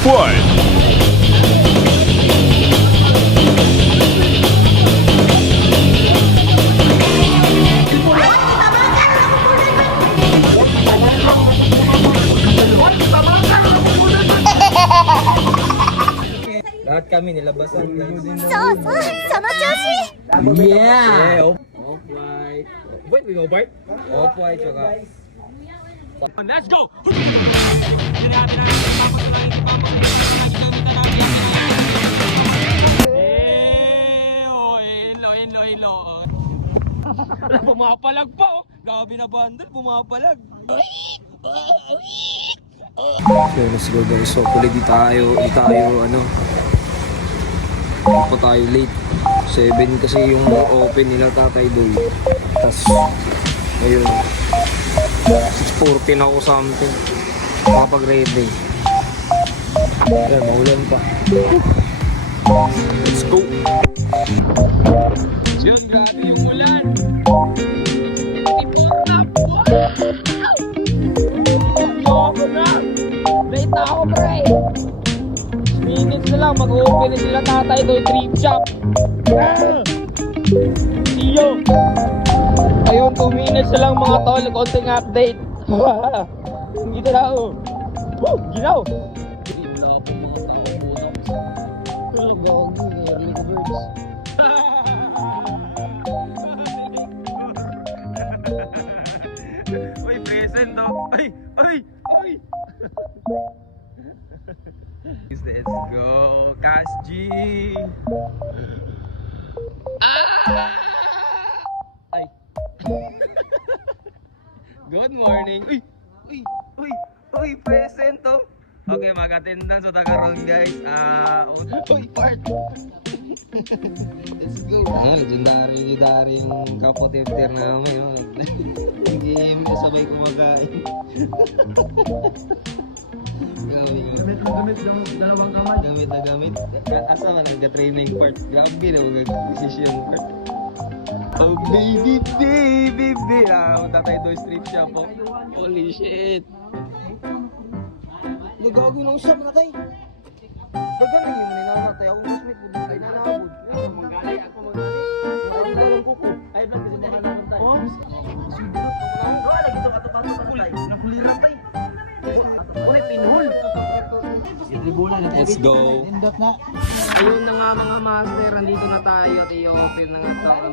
Fight! Lahat kami nilabasan guys. Yeah! Off-white. Wait, we go Bart? Off-white tsaka. Let's go! Wala, pumapalag pa oh. Grabe na bundle, pumapalag. Okay, let's go guys. So, kulit di tayo ano. Hindi pa tayo late. 7 kasi yung open nila Tatay Doy. Tas, ayun. 6:40 na ako something. Makapag-ready. Ayan, maulan pa. Let's go! Yun, grabe yung ulan. Yoko na! Late na ako, pre! Minutes na lang, mag-open na sila Tatay Doy Thrift Shop. See you! Ayun, 2 minutes na lang mga tol, konting update. Dito na ako. Woo! Ginaw! Ginaw po mga tao po. Early birds. Uy, present oh. Ay! Ay! Ay! Let's go, Cash G. Ay. Good morning. Uy, uy, uy, uy, present oh. Okay, mag-attendance sa tagaroon guys. Uy, part. Let's go. Legendary yung kapwa-tifter namin. Oh. Game, sabay kumakain. Gamit na gamit. Asa man nagka-training part. Grabe na mag-decision part. Oh baby, baby, baby. Tatay Doy Thrift Shop po. Holy shit. Nagagawin ng shop na tayo. Baga na yung ninanatay. Ako mas may pudin tayo nanabod. Manggali ako manggali. Marami dalang kuko. Ay, vlog kasi makanaman tayo. Doa lagi ito kato-kato pa tayo. Napuliran tayo. Ulit pinhul. Let's go. Ayun na nga mga master. Andito na tayo at i-open na nga tayo.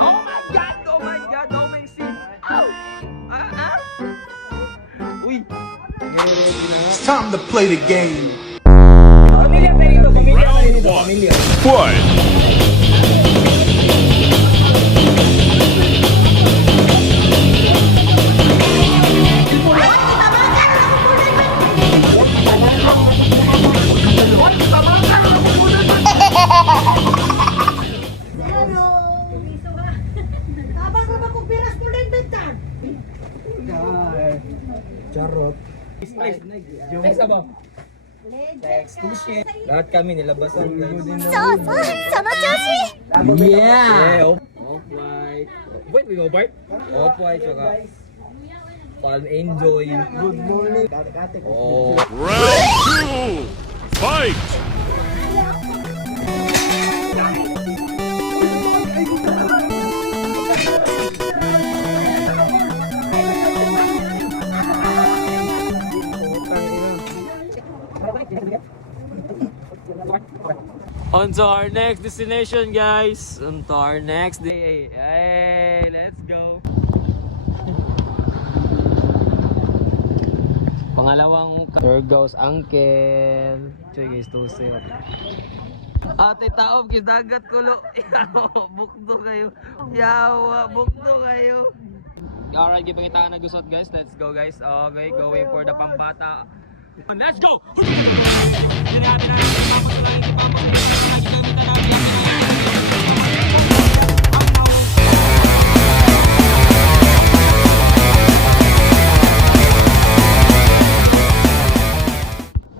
Oh my God! Oh my God! Oh my sin! Ow! Uy! It's time to play the game. Pamilya tayo dito. Pamilya tayo dito. Pamilya. Fight! Charot. Lahat kami nilabasan guys. Yeah! Off-white. Wait, we go Bart? Off-white tsaka. Palm Enjoy. Good morning. Oh. Round 2! Fight! On to our next destination, guys. On to our next day. Hey, let's go. Pangalawang there goes Uncle. Choy guys, tusi. Ate taob kidagat kulo. Yawa, bukdo kayo. Yawa, bukdo kayo. Alright, gipangita na gusot guys. Let's go guys. Okay, going for the pambata. Let's go.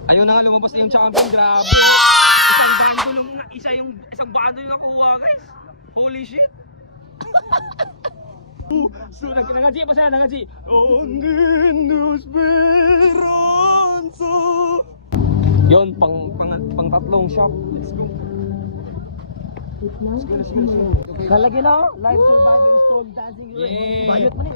Ayun na nga, lumabas na yung champion. Grabe. Isang bando yung nakuha guys. Holy shit. So nangaji pa siya, nangaji. Ang Esperanza. Yon, pang tatlong shop. Let's go. Kalagi na, live surviving stone dancing. Yeah. Bayot man eh.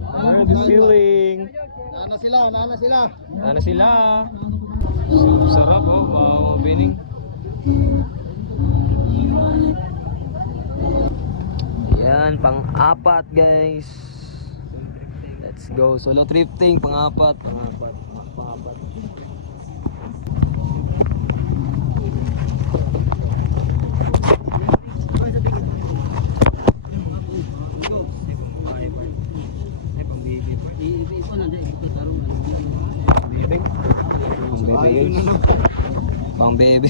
Where the ceiling? Nana sila. Ano sila? Sarap oh, opening. Yan, pang-apat guys. Let's go. Solo thrifting, pang-apat. Pang-apat. Pang bebe.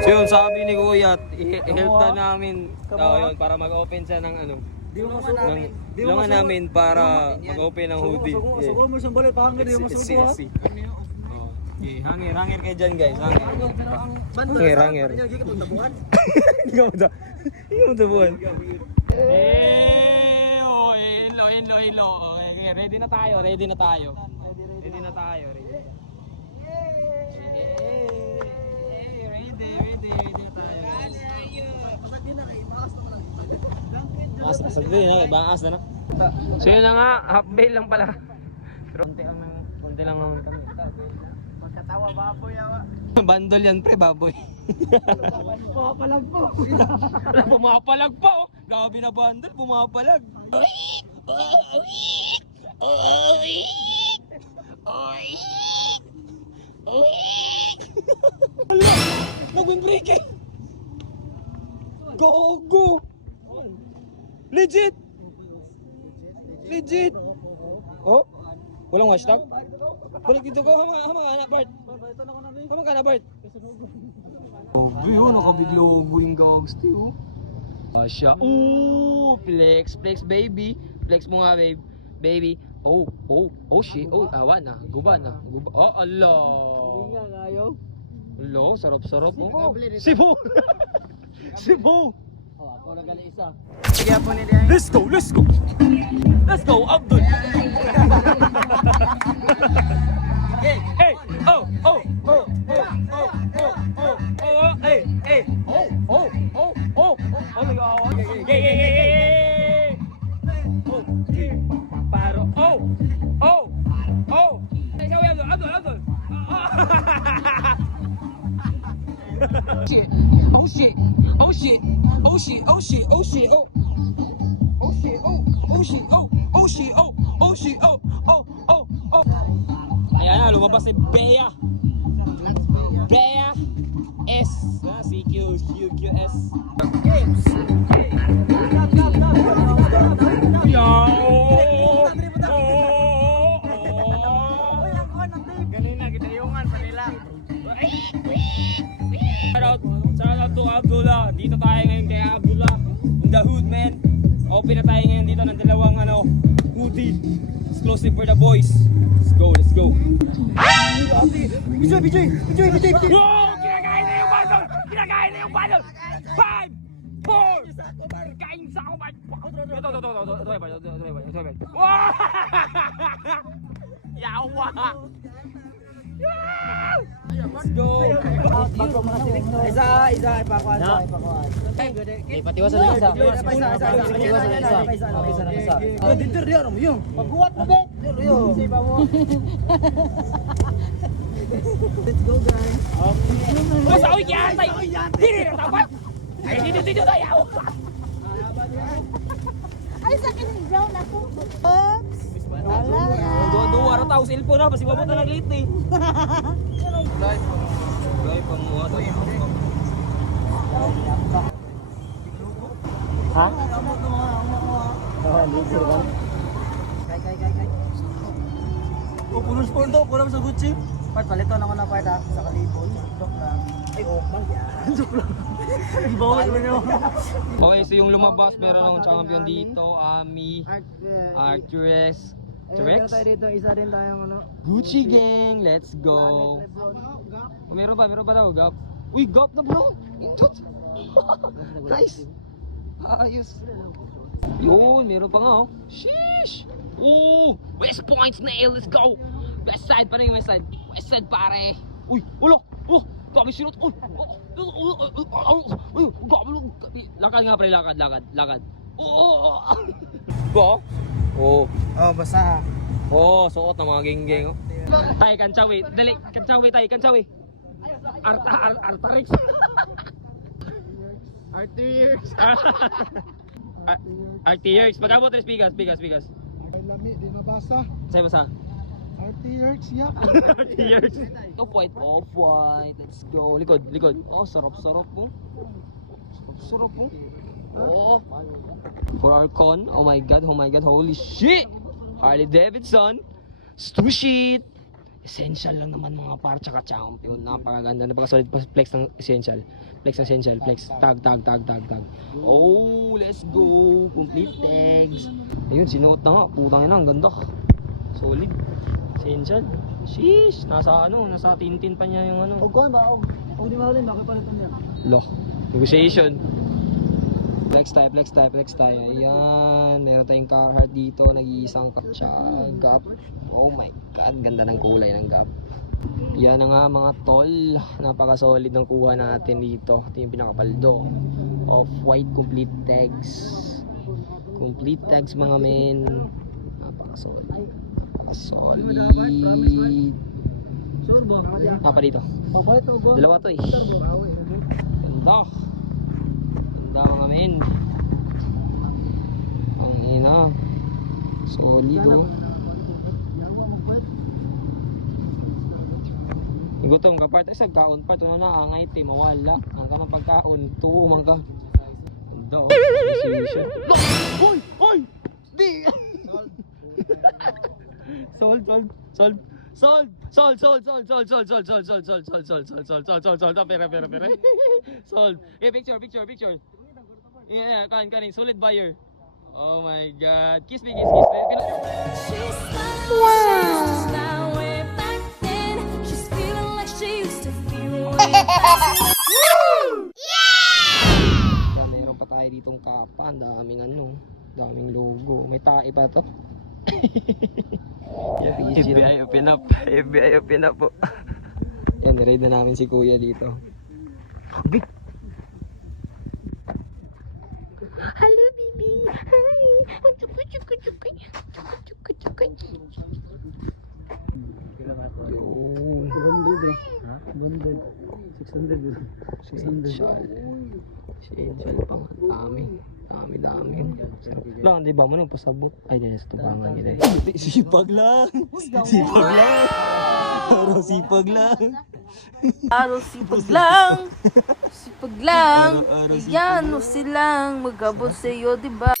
So yun, sabi ni Kuya, i-help na namin yun, para mag-open siya ng ano. Lungan namin para mag-open ng hoodie. Sugo mo siyang balit, pahangin yung masugo ha. Okay, hangir kayo dyan guys, hangir. Hindi ka mo tabuhan. Hello. Okay, ready na tayo. So yun na nga, half bail lang pala. Pero konti lang naman kami. Magkatawa baboy awa. Bandol yan pre, baboy. Papalag po. Wala, pumapalag pa oh. Gabi na bandol, pumapalag. Hala, nag-break eh. Gogo. Legit. Oh? Walang hashtag? Balik dito ko, hama ka na Bart. Hama ka na Bart. Oh, yun, nakabiglo yung gogs tiyo. Asya. Ooh, flex baby. Flex mo nga baby. Oh shit. Oh, awa na. Guba. Oh, Allah. Hindi nga kayo. Allah, sarap oh. Sibo. Ako na gali isa. Let's go, Abdul. Hey. Oh my God. Yeah. Paro. Oh. Ikaw yan, Abdul. Ayan, lumabas si Bea. Bea S. CQS. Ganina, gidayungan pa nila. Shout out to Abdullah. Dito tayo ngayon kay Abdullah. In the hood, man. Open na tayo ngayon dito ng dalawang hoodie. Exclusive for the boys. Let's go. BJ. Yo! Kinakain na yung bundle! 5, 4, kain sa ako, man! Ito. Wow! Yawa! Let's go! Isa, ipakuan. Ipatiwasan na isa. Isa. Dito rin mo yung. Pagbuhat mo be. Dito sipa mo. Let's go guys. Basta oy yantay. Dili na tapat. Ay dito tayo. Ay, sa kinigyaw na ko. Oops. Wala na. Duwa ra tao cellphone na basi wabot na late ni. Live pang mo ato. Ha? Puno sport to, kulang sa Gucci. Palito na ko na part sa kalibot. Joke lang. Ay, bang yan. Joke lang. Bawal mo nyo. Okay, so yung lumabas meron akong champion dito, Ami, Arcturus, T-Rex, Tayo dito, isa din tayong Gucci Gang, let's go. Oh, meron pa daw, Gap. Uy, Gap na bro. Intot. Nice. Ayos. Yun, meron pa nga oh. Sheesh. Oh, West Point Snail, let's go. West side, paano yung west side? West side, pare. Uy, ulo. Oh, dami sinot. Uy, lakad nga, pre, lakad. Oh. Go. Oh. Oh, basta. Oh, suot ng mga geng-geng. Oh. Tay, kanchawi. Dali, kanchawi. Artarix. RTX. Pagkabot ng spigas. Ay lami, di nabasa. Sa'yo basa? RTX, yak. RTX. Off-white. Let's go. Likod. Oh, sarap po. Sarap po. Oh. For our con. Oh my god. Holy shit. Harley Davidson. Stu shit. Essential lang naman mga par, tsaka champion. Napakaganda. Napakasolid pa flex ng essential. Flex. Tag. Oh, let's go. Complete tags. Ayun, sinuot na nga. Putang ina, ang ganda. Solid. Essential. Sheesh. Nasa tintin pa niya yung ano. Og kuan ba og di maulin ba kay palitan niya. Loh. Negotiation. Flex tayo. Ayan. Meron tayong Carhartt dito. Nag-iisang gap. Oh my god. Ganda ng kulay ng gap. Yan na nga mga tol. Napaka-solid ng kuha natin dito. Ito yung pinakapaldo. Off-white complete tags. Complete tags mga men. Napaka-solid. Apa dito? Papalit og go. Dalawa to eh. Ganda. Ganda mga men. Ang ina. Solid oh. Gutom ka part sa kaon part na angay ti mawala. Ang ka man pagkaon tuo man ka. Ganda oh. Hoy! Di. Sold. Pera. Sold. Yeah, picture. Yeah, kanin. Solid buyer. Oh my god. Kiss me. Meron pa tayo ditong kapa. Ang daming logo. May tae pa to. FBI open up po. Yan, niraid na namin si kuya dito. Hello baby. Hi. Bunded. 600. Essential pang dami. Lang, di ba mo nang pasabot? Ay, yes, tubangan gila. Sipag lang. Araw sipag lang. Ayan mo silang magabot sa'yo, diba?